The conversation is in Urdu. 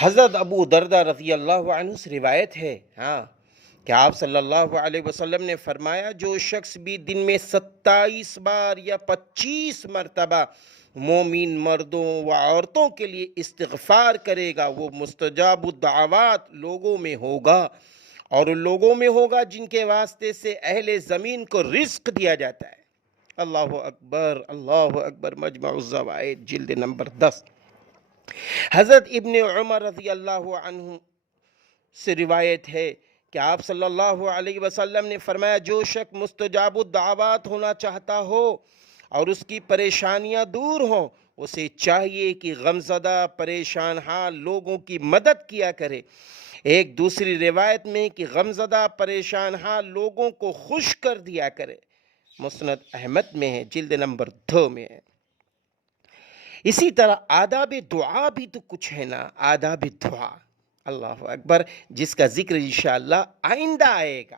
حضرت ابو دردہ رضی اللہ عنہ سے روایت ہے کہ آپ صلی اللہ علیہ وسلم نے فرمایا، جو شخص بھی دن میں 27 بار یا 25 مرتبہ مومن مردوں و عورتوں کے لیے استغفار کرے گا، وہ مستجاب الدعوات لوگوں میں ہوگا، اور ان لوگوں میں ہوگا جن کے واسطے سے اہل زمین کو رزق دیا جاتا ہے۔ اللہ اکبر، اللہ اکبر۔ مجمع الزوائد جلد نمبر 10۔ حضرت ابن عمر رضی اللہ عنہ سے روایت ہے کہ آپ صلی اللہ علیہ وسلم نے فرمایا، جو شخص مستجاب الدعوات ہونا چاہتا ہو اور اس کی پریشانیاں دور ہوں، اسے چاہیے کہ غمزدہ پریشان حال لوگوں کی مدد کیا کرے۔ ایک دوسری روایت میں کہ غمزدہ پریشان حال لوگوں کو خوش کر دیا کرے۔ مسند احمد میں ہے، جلد نمبر 2 میں ہے۔ اسی طرح آداب دعا بھی تو کچھ ہے نا، آداب دعا، اللہ اکبر، جس کا ذکر انشاءاللہ آئندہ آئے گا۔